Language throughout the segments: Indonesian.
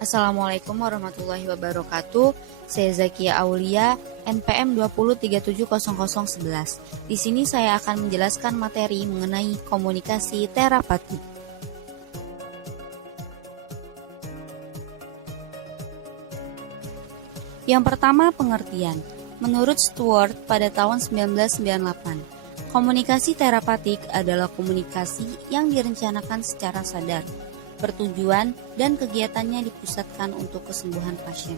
Assalamualaikum warahmatullahi wabarakatuh. Saya Zakia Aulia, NPM 20370011. Di sini saya akan menjelaskan materi mengenai komunikasi terapeutik. Yang pertama, pengertian. Menurut Stewart pada tahun 1998, komunikasi terapeutik adalah komunikasi yang direncanakan secara sadar, bertujuan dan kegiatannya dipusatkan untuk kesembuhan pasien.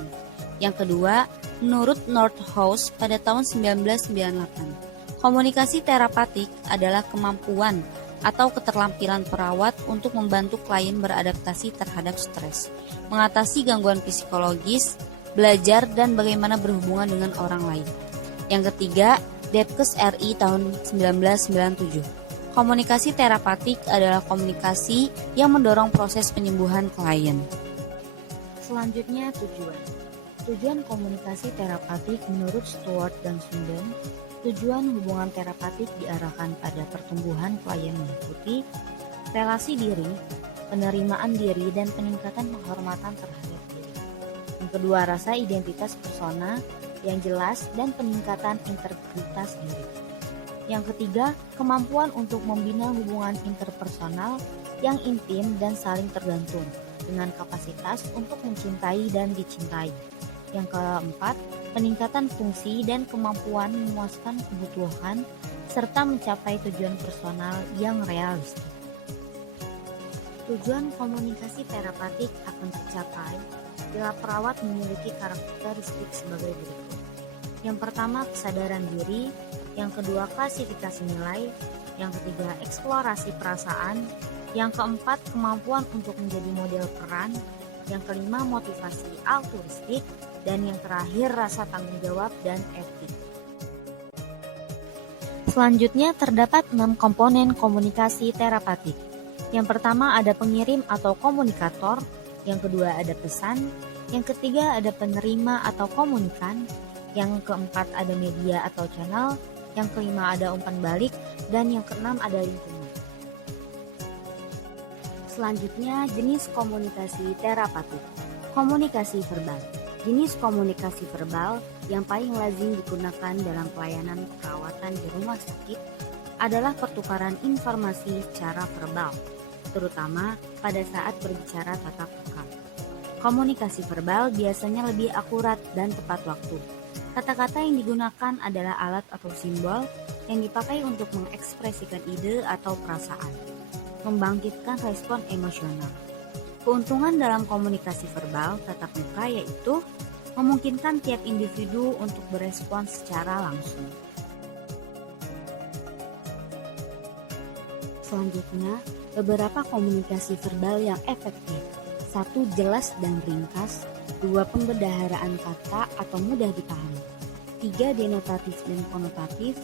Yang kedua, menurut Northouse pada tahun 1998, komunikasi terapeutik adalah kemampuan atau keterampilan perawat untuk membantu klien beradaptasi terhadap stres, mengatasi gangguan psikologis, belajar, dan bagaimana berhubungan dengan orang lain. Yang ketiga, Debkes RI tahun 1997. Komunikasi terapeutik adalah komunikasi yang mendorong proses penyembuhan klien. Selanjutnya, tujuan. Tujuan komunikasi terapeutik menurut Stewart dan Sundon, tujuan hubungan terapeutik diarahkan pada pertumbuhan klien meliputi relasi diri, penerimaan diri, dan peningkatan penghormatan terhadap diri. Yang kedua, rasa identitas persona yang jelas dan peningkatan integritas diri. Yang ketiga, kemampuan untuk membina hubungan interpersonal yang intim dan saling tergantung dengan kapasitas untuk mencintai dan dicintai. Yang keempat, peningkatan fungsi dan kemampuan memuaskan kebutuhan serta mencapai tujuan personal yang realistis. Tujuan komunikasi terapeutik akan tercapai bila perawat memiliki karakteristik sebagai berikut. Yang pertama, kesadaran diri. Yang kedua, klasifikasi nilai. Yang ketiga, eksplorasi perasaan. Yang keempat, kemampuan untuk menjadi model peran. Yang kelima, motivasi altruistik. Dan yang terakhir, rasa tanggung jawab dan etik. Selanjutnya, terdapat 6 komponen komunikasi terapeutik. Yang pertama, ada pengirim atau komunikator. Yang kedua, ada pesan. Yang ketiga, ada penerima atau komunikan. Yang keempat, ada media atau channel. Yang kelima, ada umpan balik. Dan yang keenam, ada lingkungan. Selanjutnya, jenis komunikasi terapeutik. Komunikasi verbal. Jenis komunikasi verbal yang paling lazim digunakan dalam pelayanan perawatan di rumah sakit adalah pertukaran informasi secara verbal, terutama pada saat berbicara tatap muka. Komunikasi verbal biasanya lebih akurat dan tepat waktu. Kata-kata yang digunakan adalah alat atau simbol yang dipakai untuk mengekspresikan ide atau perasaan, membangkitkan respon emosional. Keuntungan dalam komunikasi verbal tatap muka yaitu memungkinkan tiap individu untuk berespon secara langsung. Selanjutnya, beberapa komunikasi verbal yang efektif. 1. Jelas dan ringkas. 2. Pembendaharaan kata atau mudah dipahami. 3. Denotatif dan konotatif.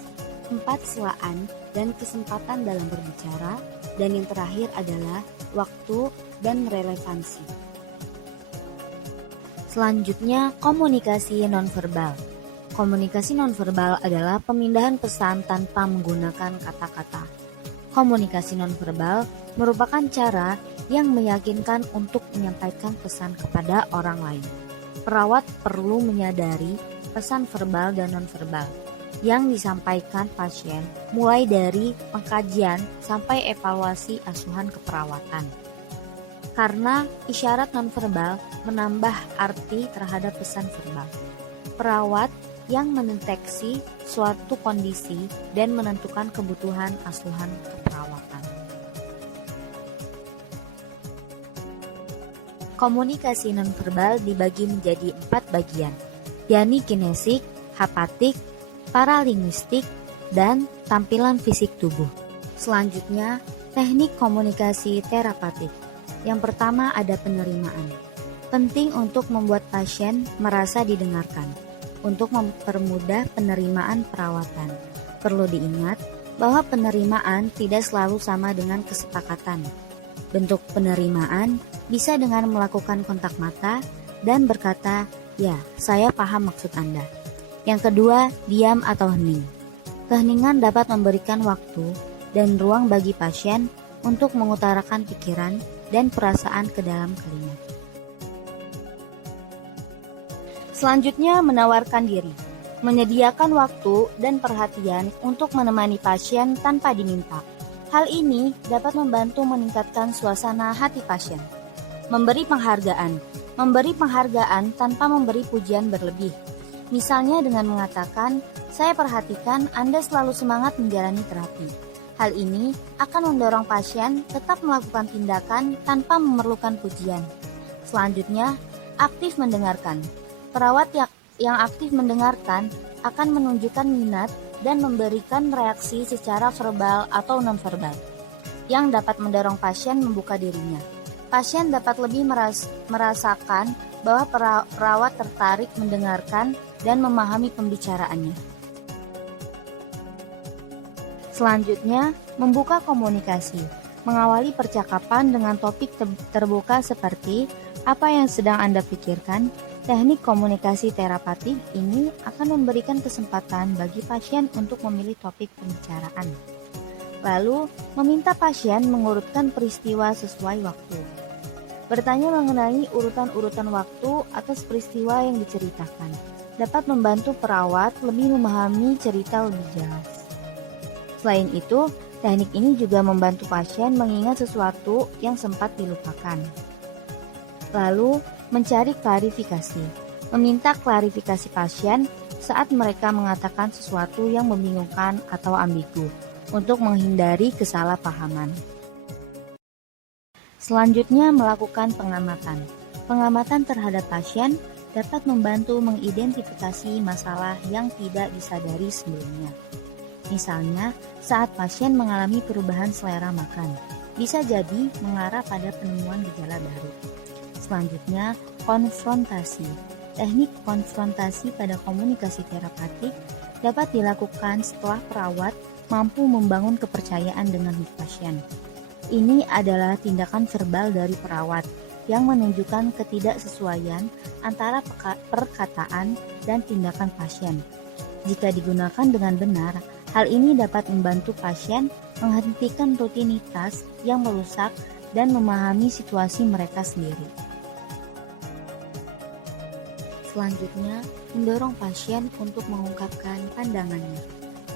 4. Selaan dan kesempatan dalam berbicara. Dan yang terakhir adalah waktu dan relevansi. Selanjutnya, komunikasi nonverbal. Komunikasi nonverbal adalah pemindahan pesan tanpa menggunakan kata-kata. Komunikasi nonverbal merupakan cara yang meyakinkan untuk menyampaikan pesan kepada orang lain. Perawat perlu menyadari pesan verbal dan nonverbal yang disampaikan pasien mulai dari pengkajian sampai evaluasi asuhan keperawatan. Karena isyarat nonverbal menambah arti terhadap pesan verbal. Perawat yang mendeteksi suatu kondisi dan menentukan kebutuhan asuhan keperawatan. Komunikasi nonverbal dibagi menjadi 4 bagian, yakni kinesik, hapatik, paralinguistik, dan tampilan fisik tubuh. Selanjutnya, teknik komunikasi terapeutik. Yang pertama ada penerimaan. Penting untuk membuat pasien merasa didengarkan. Untuk mempermudah penerimaan perawatan, perlu diingat bahwa penerimaan tidak selalu sama dengan kesepakatan. Bentuk penerimaan bisa dengan melakukan kontak mata dan berkata, "Ya, saya paham maksud Anda." Yang kedua, diam atau hening. Keheningan dapat memberikan waktu dan ruang bagi pasien untuk mengutarakan pikiran dan perasaan ke dalam kalimat. Selanjutnya, menawarkan diri. Menyediakan waktu dan perhatian untuk menemani pasien tanpa diminta. Hal ini dapat membantu meningkatkan suasana hati pasien. Memberi penghargaan. Memberi penghargaan tanpa memberi pujian berlebih. Misalnya dengan mengatakan, "Saya perhatikan Anda selalu semangat menjalani terapi." Hal ini akan mendorong pasien tetap melakukan tindakan tanpa memerlukan pujian. Selanjutnya, aktif mendengarkan. Perawat yang aktif mendengarkan akan menunjukkan minat dan memberikan reaksi secara verbal atau nonverbal yang dapat mendorong pasien membuka dirinya. Pasien dapat lebih merasakan bahwa perawat tertarik mendengarkan dan memahami pembicaraannya. Selanjutnya, membuka komunikasi. Mengawali percakapan dengan topik terbuka seperti apa yang sedang Anda pikirkan. Teknik komunikasi terapatik ini akan memberikan kesempatan bagi pasien untuk memilih topik pembicaraan. Lalu, meminta pasien mengurutkan peristiwa sesuai waktu. Bertanya mengenai urutan-urutan waktu atas peristiwa yang diceritakan dapat membantu perawat lebih memahami cerita lebih jelas. Selain itu, teknik ini juga membantu pasien mengingat sesuatu yang sempat dilupakan. Lalu, mencari klarifikasi. Meminta klarifikasi pasien saat mereka mengatakan sesuatu yang membingungkan atau ambigu untuk menghindari kesalahpahaman. Selanjutnya, melakukan pengamatan. Pengamatan terhadap pasien dapat membantu mengidentifikasi masalah yang tidak disadari sebelumnya. Misalnya, saat pasien mengalami perubahan selera makan, bisa jadi mengarah pada penemuan gejala baru. Selanjutnya, konfrontasi. Teknik konfrontasi pada komunikasi terapatik dapat dilakukan setelah perawat mampu membangun kepercayaan dengan pasien. Ini adalah tindakan verbal dari perawat yang menunjukkan ketidaksesuaian antara perkataan dan tindakan pasien. Jika digunakan dengan benar, hal ini dapat membantu pasien menghentikan rutinitas yang merusak dan memahami situasi mereka sendiri. Selanjutnya, mendorong pasien untuk mengungkapkan pandangannya.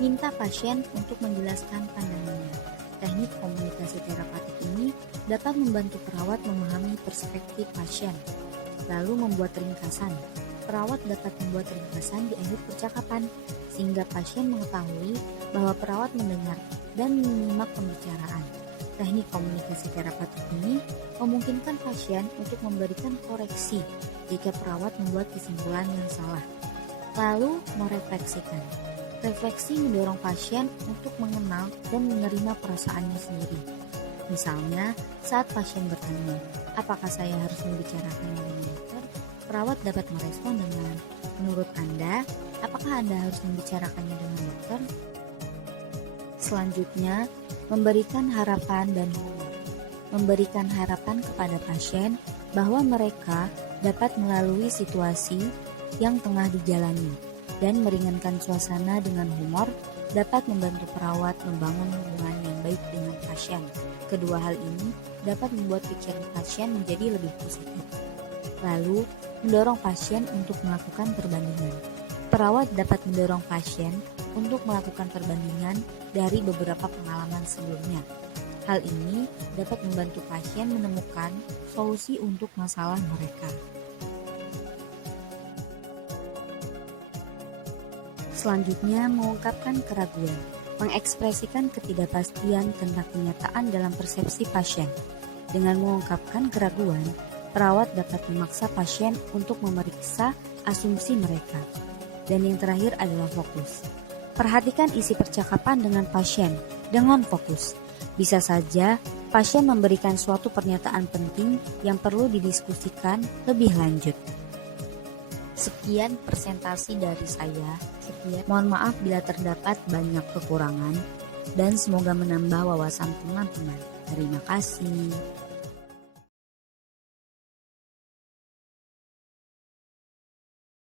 Minta pasien untuk menjelaskan pandangannya. Teknik komunikasi terapatik ini dapat membantu perawat memahami perspektif pasien, lalu membuat ringkasan. Perawat dapat membuat ringkasan di akhir percakapan, sehingga pasien mengetahui bahwa perawat mendengar dan menyimak pembicaraan. Teknik komunikasi terapatik ini memungkinkan pasien untuk memberikan koreksi jika perawat membuat kesimpulan yang salah. Lalu, merefleksikan. Refleksi mendorong pasien untuk mengenal dan menerima perasaannya sendiri. Misalnya, saat pasien bertanya, "Apakah saya harus membicarakannya dengan dokter?" Perawat dapat merespon dengan, "Menurut Anda, apakah Anda harus membicarakannya dengan dokter?" Selanjutnya, memberikan harapan dan humor. Memberikan harapan kepada pasien bahwa mereka dapat melalui situasi yang tengah dijalani dan meringankan suasana dengan humor dapat membantu perawat membangun hubungan yang baik dengan pasien. Kedua hal ini dapat membuat pikiran pasien menjadi lebih positif. Lalu, mendorong pasien untuk melakukan perbandingan. Perawat dapat mendorong pasien untuk melakukan perbandingan dari beberapa pengalaman sebelumnya. Hal ini dapat membantu pasien menemukan solusi untuk masalah mereka. Selanjutnya, mengungkapkan keraguan. Mengekspresikan ketidakpastian tentang kenyataan dalam persepsi pasien. Dengan mengungkapkan keraguan, perawat dapat memaksa pasien untuk memeriksa asumsi mereka. Dan yang terakhir adalah fokus. Perhatikan isi percakapan dengan pasien dengan fokus. Bisa saja pasien memberikan suatu pernyataan penting yang perlu didiskusikan lebih lanjut. Sekian presentasi dari saya. Mohon maaf bila terdapat banyak kekurangan dan semoga menambah wawasan teman-teman. Terima kasih.